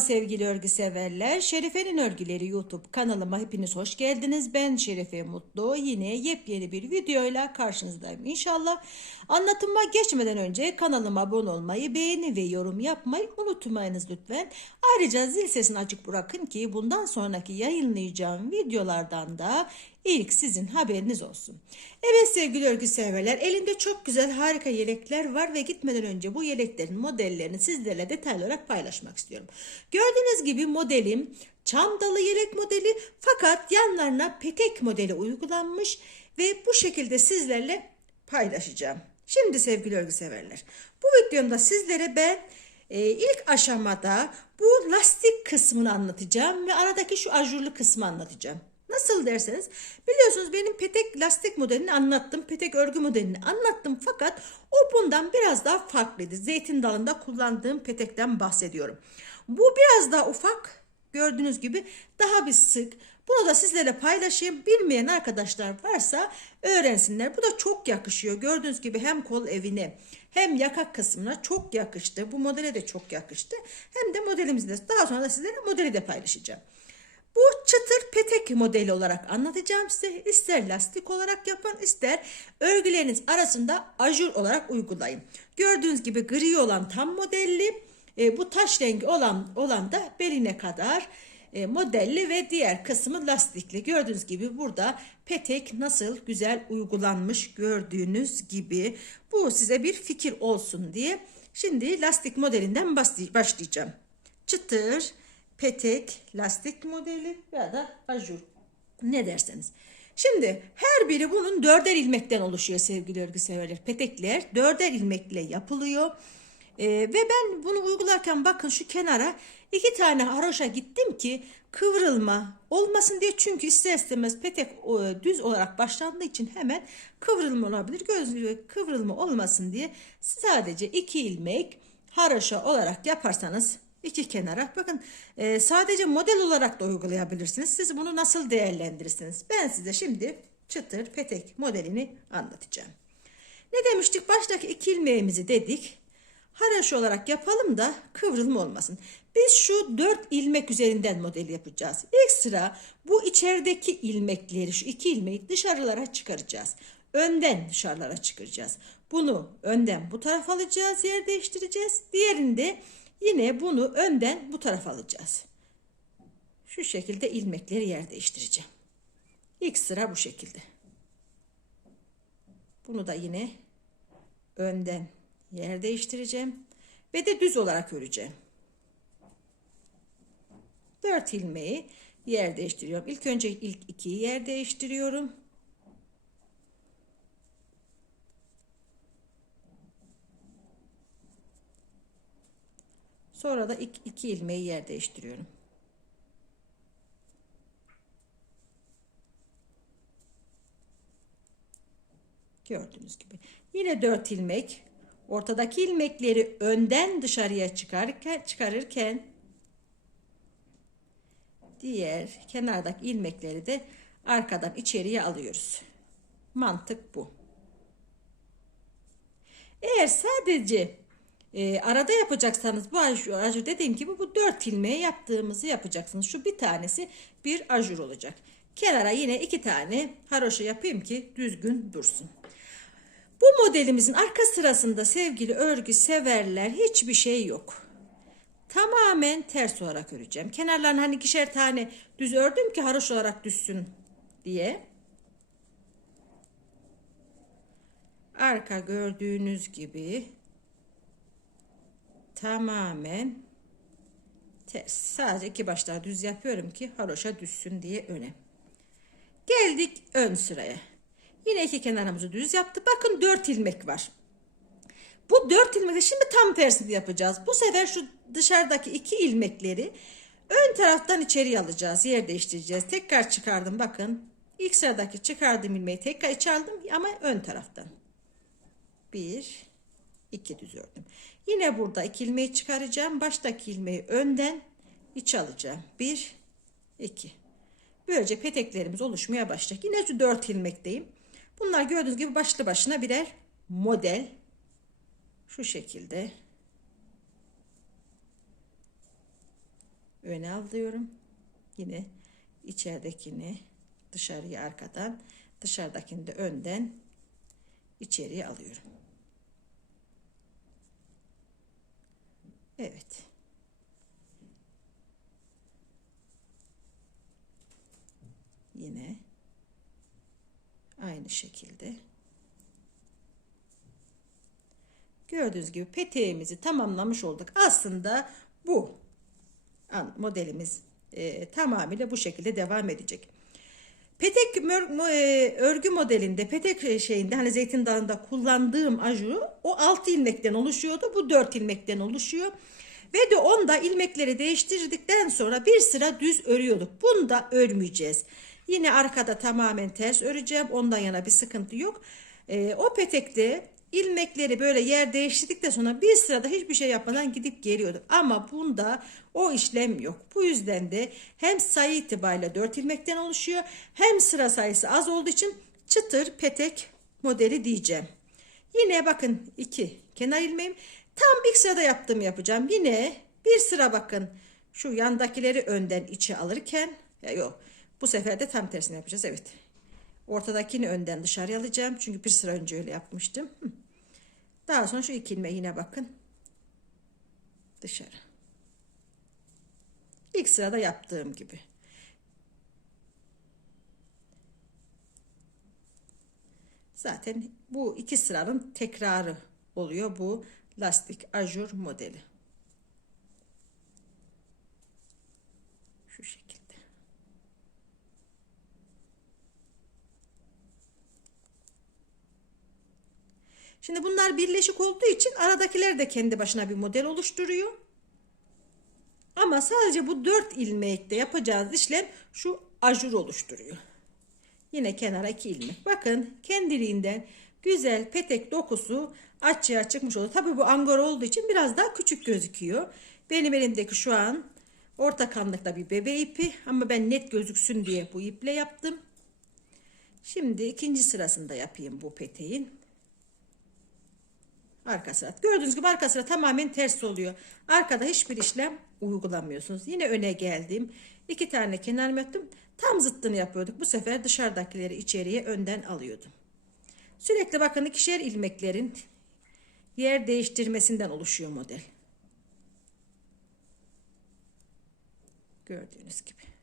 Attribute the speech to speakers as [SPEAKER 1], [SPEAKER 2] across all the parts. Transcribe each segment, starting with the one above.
[SPEAKER 1] Sevgili örgü severler. Şerife'nin örgüleri YouTube kanalıma hepiniz hoş geldiniz. Ben Şerife Mutlu. Yine yepyeni bir videoyla karşınızdayım inşallah. Anlatıma geçmeden önce kanalıma abone olmayı, beğeni ve yorum yapmayı unutmayınız lütfen. Ayrıca zil sesini açık bırakın ki bundan sonraki yayınlayacağım videolardan da İlk sizin haberiniz olsun. Evet sevgili örgü severler elimde çok güzel harika yelekler var ve gitmeden önce bu yeleklerin modellerini sizlerle detaylı olarak paylaşmak istiyorum. Gördüğünüz gibi modelim çam dalı yelek modeli fakat yanlarına petek modeli uygulanmış ve bu şekilde sizlerle paylaşacağım. Şimdi sevgili örgü severler bu videomda sizlere ben e, ilk aşamada bu lastik kısmını anlatacağım ve aradaki şu ajurlu kısmı anlatacağım. Nasıl derseniz biliyorsunuz benim petek lastik modelini anlattım. Petek örgü modelini anlattım fakat o bundan biraz daha farklıydı. Zeytin dalında kullandığım petekten bahsediyorum. Bu biraz daha ufak gördüğünüz gibi daha bir sık. Bunu da sizlere paylaşayım. Bilmeyen arkadaşlar varsa öğrensinler. Bu da çok yakışıyor. Gördüğünüz gibi hem kol evine hem yaka kısmına çok yakıştı. Bu modele de çok yakıştı. Hem de modelimizde daha sonra da sizlere modeli de paylaşacağım. Bu çıtır petek modeli olarak anlatacağım size. İster lastik olarak yapın ister örgüleriniz arasında ajur olarak uygulayın. Gördüğünüz gibi gri olan tam modelli e, bu taş rengi olan, olan da beline kadar e, modelli ve diğer kısmı lastikli. Gördüğünüz gibi burada petek nasıl güzel uygulanmış gördüğünüz gibi. Bu size bir fikir olsun diye. Şimdi lastik modelinden başlayacağım. Çıtır, petek, lastik modeli ya da ajur ne derseniz. Şimdi her biri bunun dörder ilmekten oluşuyor sevgili örgü severler. Petekler dörder ilmekle yapılıyor. Ee, ve ben bunu uygularken bakın şu kenara iki tane haroşa gittim ki kıvrılma olmasın diye çünkü ister istemez petek düz olarak başlandığı için hemen kıvrılma olabilir. Göz kıvrılma olmasın diye sadece iki ilmek haroşa olarak yaparsanız iki kenara. Bakın e, sadece model olarak da uygulayabilirsiniz. Siz bunu nasıl değerlendirirsiniz? Ben size şimdi çıtır petek modelini anlatacağım. Ne demiştik? Baştaki iki ilmeğimizi dedik. Haraş olarak yapalım da kıvrılma olmasın. Biz şu dört ilmek üzerinden model yapacağız. İlk sıra bu içerideki ilmekleri şu iki ilmeği dışarılara çıkaracağız. Önden dışarılara çıkaracağız. Bunu önden bu tarafa alacağız, yer değiştireceğiz. Diğerinde Yine bunu önden bu tarafa alacağız. Şu şekilde ilmekleri yer değiştireceğim. İlk sıra bu şekilde. Bunu da yine önden yer değiştireceğim. Ve de düz olarak öreceğim. Dört ilmeği yer değiştiriyorum. İlk önce ilk ikiyi yer değiştiriyorum. Sonra da iki, iki ilmeği yer değiştiriyorum. Gördüğünüz gibi. Yine 4 ilmek. Ortadaki ilmekleri önden dışarıya çıkarırken, çıkarırken diğer kenardaki ilmekleri de arkadan içeriye alıyoruz. Mantık bu. Eğer sadece e, arada yapacaksanız bu ajur, ajur dediğim gibi bu dört ilmeğe yaptığımızı yapacaksınız. Şu bir tanesi bir ajur olacak. Kenara yine iki tane haroşa yapayım ki düzgün dursun. Bu modelimizin arka sırasında sevgili örgü severler hiçbir şey yok. Tamamen ters olarak öreceğim. Kenarlarını hani ikişer tane düz ördüm ki haroş olarak düşsün diye. Arka gördüğünüz gibi tamamen. Sadece iki başlar düz yapıyorum ki haroşa düşsün diye öne. Geldik ön sıraya. Yine iki kenarımızı düz yaptı. Bakın dört ilmek var. Bu dört ilmekle şimdi tam tersini yapacağız. Bu sefer şu dışarıdaki iki ilmekleri ön taraftan içeri alacağız. Yer değiştireceğiz. Tekrar çıkardım bakın. İlk sıradaki çıkardığım ilmeği tekrar içe aldım ama ön taraftan. Bir, iki düz ördüm. Yine burada iki ilmeği çıkaracağım. Baştaki ilmeği önden iç alacağım. Bir, iki. Böylece peteklerimiz oluşmaya başlayacak. Yine şu dört ilmekteyim. Bunlar gördüğünüz gibi başlı başına birer model. Şu şekilde. öne alıyorum. Yine içeridekini dışarıya arkadan, dışarıdakini de önden içeriye alıyorum. Evet. Yine aynı şekilde gördüğünüz gibi peteğimizi tamamlamış olduk. Aslında bu modelimiz e, tamamıyla bu şekilde devam edecek. Petek e, örgü modelinde petek şeyinde hani zeytin dağında kullandığım ajuru o 6 ilmekten oluşuyordu. Bu 4 ilmekten oluşuyor. Ve de onda ilmekleri değiştirdikten sonra bir sıra düz örüyorduk. Bunu da örmeyeceğiz. Yine arkada tamamen ters öreceğim. Ondan yana bir sıkıntı yok. E, o petekte ilmekleri böyle yer değiştirdikten sonra bir sırada hiçbir şey yapmadan gidip geliyorduk. Ama bunda o işlem yok. Bu yüzden de hem sayı itibariyle 4 ilmekten oluşuyor hem sıra sayısı az olduğu için çıtır petek modeli diyeceğim. Yine bakın 2 kenar ilmeğim. Tam ilk sırada yaptığımı yapacağım. Yine bir sıra bakın şu yandakileri önden içe alırken ya yok bu sefer de tam tersini yapacağız. Evet. Ortadakini önden dışarı alacağım. Çünkü bir sıra önce öyle yapmıştım. Hı. Daha sonra şu iki yine bakın. Dışarı. İlk sırada yaptığım gibi. Zaten bu iki sıranın tekrarı oluyor bu lastik ajur modeli. Şu şekilde. Şimdi bunlar birleşik olduğu için aradakiler de kendi başına bir model oluşturuyor. Ama sadece bu dört ilmekte yapacağınız işlem şu ajur oluşturuyor. Yine kenara iki ilmek. Bakın kendiliğinden güzel petek dokusu açığa çıkmış oldu. Tabi bu angora olduğu için biraz daha küçük gözüküyor. Benim elimdeki şu an orta kanlıkta bir bebe ipi ama ben net gözüksün diye bu iple yaptım. Şimdi ikinci sırasında yapayım bu peteğin. Arka sıra. Gördüğünüz gibi arka sıra tamamen ters oluyor. Arkada hiçbir işlem uygulamıyorsunuz. Yine öne geldim. İki tane kenar yaptım. Tam zıttını yapıyorduk. Bu sefer dışarıdakileri içeriye önden alıyordum. Sürekli bakın ikişer ilmeklerin yer değiştirmesinden oluşuyor model. Gördüğünüz gibi.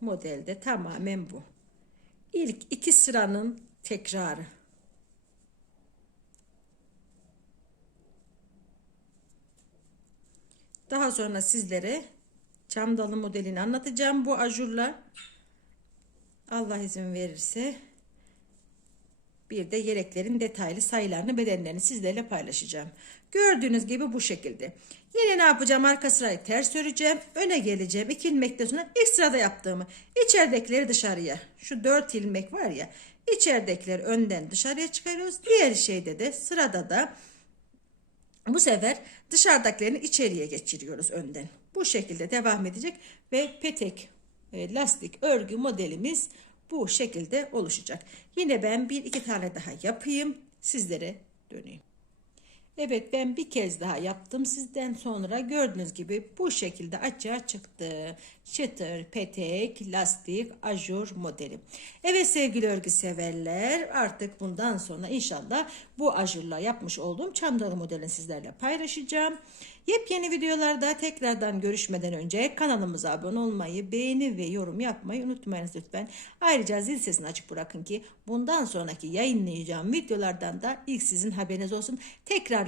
[SPEAKER 1] Modelde tamamen bu. İlk iki sıranın tekrarı. Daha sonra sizlere çam dalı modelini anlatacağım bu ajurla. Allah izin verirse bir de yeleklerin detaylı sayılarını bedenlerini sizlerle paylaşacağım. Gördüğünüz gibi bu şekilde. Yine ne yapacağım? Arka sırayı ters öreceğim. Öne geleceğim. İki ilmekten sonra ilk sırada yaptığımı. içeridekileri dışarıya. Şu dört ilmek var ya. içeridekileri önden dışarıya çıkarıyoruz. Diğer şeyde de sırada da bu sefer dışarıdakilerini içeriye geçiriyoruz önden. Bu şekilde devam edecek ve petek e, lastik örgü modelimiz bu şekilde oluşacak. Yine ben bir iki tane daha yapayım. Sizlere döneyim. Evet ben bir kez daha yaptım. Sizden sonra gördüğünüz gibi bu şekilde açığa çıktı. Çıtır, petek, lastik, ajur modeli. Evet sevgili örgü severler artık bundan sonra inşallah bu ajurla yapmış olduğum çam dağı modelini sizlerle paylaşacağım. Yepyeni videolarda tekrardan görüşmeden önce kanalımıza abone olmayı, beğeni ve yorum yapmayı unutmayınız lütfen. Ayrıca zil sesini açık bırakın ki bundan sonraki yayınlayacağım videolardan da ilk sizin haberiniz olsun. Tekrar